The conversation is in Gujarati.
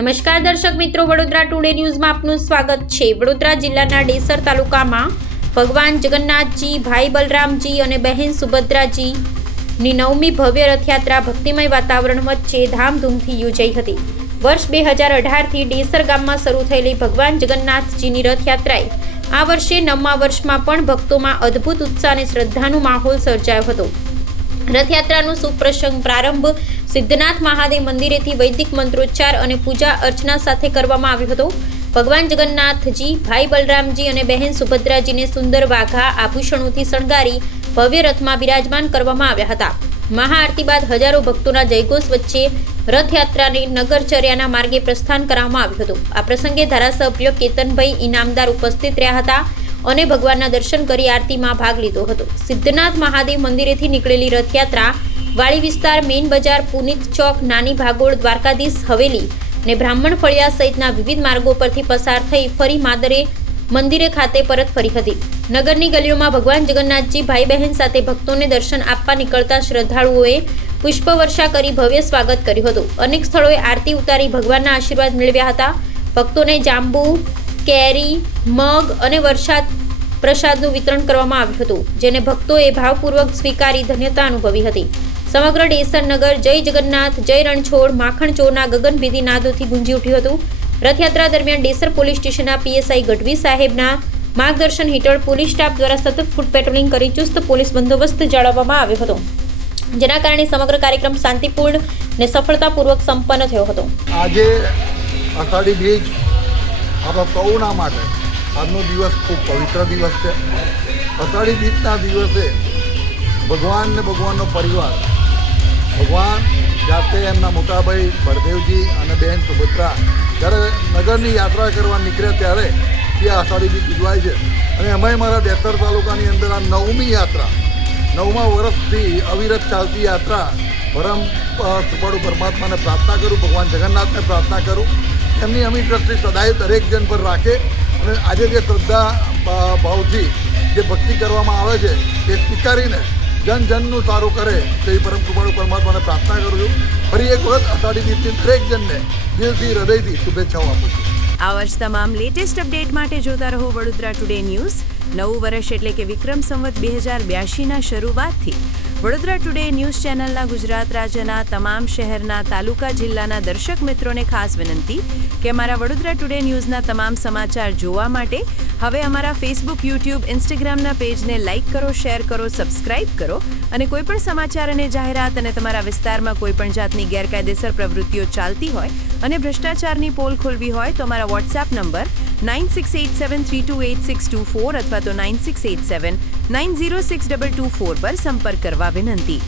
નમસ્કાર દર્શક મિત્રો, વડોદરા ટુડે ન્યૂઝમાં આપનું સ્વાગત છે। વડોદરા જિલ્લાના ડેસર તાલુકામાં ભગવાન જગન્નાથજી, ભાઈ બલરામજી અને બહેન સુભદ્રાજીની 9મી ભવ્ય રથયાત્રા ભક્તિમય વાતાવરણ વચ્ચે ધામધૂમથી યોજાઈ હતી। વર્ષ 2018થી ડેસર ગામમાં શરૂ થયેલી ભગવાન જગન્નાથજીની રથયાત્રાએ આ વર્ષે 9મા વર્ષમાં પણ ભક્તોમાં અદ્ભુત ઉત્સાહ અને શ્રદ્ધાનો માહોલ સર્જાયો હતો। રથયાત્રાનો સુપ્રસંગ પ્રારંભ સિદ્ધનાથ મહાદેવ મંદિરેથી વૈદિક મંત્રોચ્ચાર અને પૂજા અર્ચના સાથે કરવામાં આવ્યો હતો। ભગવાન જગન્નાથજી, ભાઈ બલરામજી અને બહેન સુભદ્રાજીને સુંદર વાઘા આભૂષણોથી શણગારી ભવ્ય રથમાં બિરાજમાન કરવામાં આવ્યા હતા। મહાઆરતી બાદ હજારો ભક્તોના જયઘોષ વચ્ચે રથયાત્રાને નગરચર્યાના માર્ગે પ્રસ્થાન કરવામાં આવ્યું હતું। આ પ્રસંગે ધારાસભ્ય કેતનભાઈ ઇનામદાર ઉપસ્થિત રહ્યા હતા અને ભગવાનના દર્શન કરી આરતીમાં ભાગ લીધો હતો। સિદ્ધનાથ મહાદેવ મંદિરેથી નીકળેલી રથયાત્રા વાળી વિસ્તાર, મેઇન બજાર, પુનિત ચોક, નાની ભાગોળ, દ્વારકાધીશ હવેલી અને બ્રાહ્મણ ફળિયા સહિતના વિવિધ માર્ગો પરથી પસાર થઈ ફરી માદરે મંદિરે ખાતે પરત ફરી હતી। નગરની ગલીઓમાં ભગવાન જગન્નાથજી, ભાઈ બહેન સાથે ભક્તોને દર્શન આપવા નીકળતા શ્રદ્ધાળુઓએ પુષ્પવર્ષા કરી ભવ્ય સ્વાગત કર્યું હતું। અનેક સ્થળોએ આરતી ઉતારી ભગવાનના આશીર્વાદ મેળવ્યા હતા। ભક્તોને જાંબુ, કેરી, મગ અને વરસાદ પ્રસાદનું વિતરણ કરવામાં આવ્યું હતું, જેને ભક્તોએ ભાવપૂર્વક સ્વીકારી ધન્યતા અનુભવી હતી। સમગ્ર ડેસર નગર જય જગન્નાથ, જય રણછોડ, માખણ ચોરના ગગનભેદી નાદોથી ગુંજી ઉઠ્યું હતું। રથયાત્રા દરમિયાન ડેસર પોલીસ સ્ટેશનના પીએસઆઈ ગઢવી સાહેબના માર્ગદર્શન હેઠળ પોલીસ સ્ટાફ દ્વારા સતત ફૂટ પેટ્રોલિંગ કરી ચુસ્ત પોલીસ બંદોબસ્ત જાળવવામાં આવ્યો હતો, જેના કારણે સમગ્ર કાર્યક્રમ શાંતિપૂર્ણ અને સફળતાપૂર્વક સંપન્ન થયો હતો। આજે અષાઢી બીજ આપણા સૌના માટે આજનો દિવસ ખૂબ પવિત્ર દિવસ છે। અષાઢી બીજના દિવસે ભગવાન ને ભગવાનનો પરિવાર, ભગવાન જાતે એમના મોટાભાઈ બળદેવજી અને બહેન સુભદ્રા જ્યારે નગરની યાત્રા કરવા નીકળ્યા ત્યારે ત્યાં અષાઢી બીજ ઉજવાય છે। અને અમે મારા ડેસર તાલુકાની અંદર આ 9મી યાત્રા, 9મા વર્ષથી અવિરત ચાલતી યાત્રા પરમ કૃપાળુ પરમાત્માને પ્રાર્થના કરું, ભગવાન જગન્નાથને પ્રાર્થના કરું એમની અમી દ્રષ્ટિ સદાય દરેક જન પર રાખે અને આજે જે શ્રદ્ધા ભાવથી જે ભક્તિ કરવામાં આવે છે તે સ્વીકારીને જનનું સારું કરે તેવી પરમ કૃપાળુ પરમાત્માને પ્રાર્થના કરું છું। ફરી એક વખત અષાઢી બીજની દરેક જનને દિલથી, હૃદયથી શુભેચ્છાઓ આપું છું। આ વર્ષ તમામ લેટેસ્ટ અપડેટ માટે જોતા રહો વડોદરા ટુડે ન્યૂઝ। નવું વર્ષ એટલે કે વિક્રમ સંવત 2082ના શરૂઆતથી વડોદરા ટુડે ન્યૂઝ ચેનલના ગુજરાત રાજ્યના તમામ શહેરના, તાલુકા, જિલ્લાના દર્શક મિત્રોને ખાસ વિનંતી કે અમારા વડોદરા ટુડે ન્યૂઝના તમામ સમાચાર જોવા માટે હવે અમારા ફેસબુક, યુટ્યુબ, ઇન્સ્ટાગ્રામના પેજને લાઇક કરો, શેર કરો, સબસ્ક્રાઇબ કરો અને કોઈપણ સમાચાર અને જાહેરાત અને તમારા વિસ્તારમાં કોઈપણ જાતની ગેરકાયદેસર પ્રવૃત્તિઓ ચાલતી હોય અને ભ્રષ્ટાચારની પોલ ખોલવી હોય તો અમારા વોટ્સએપ નંબર 9687328624 અથવા તો 9687906224 પર સંપર્ક કરવા વિનંતી।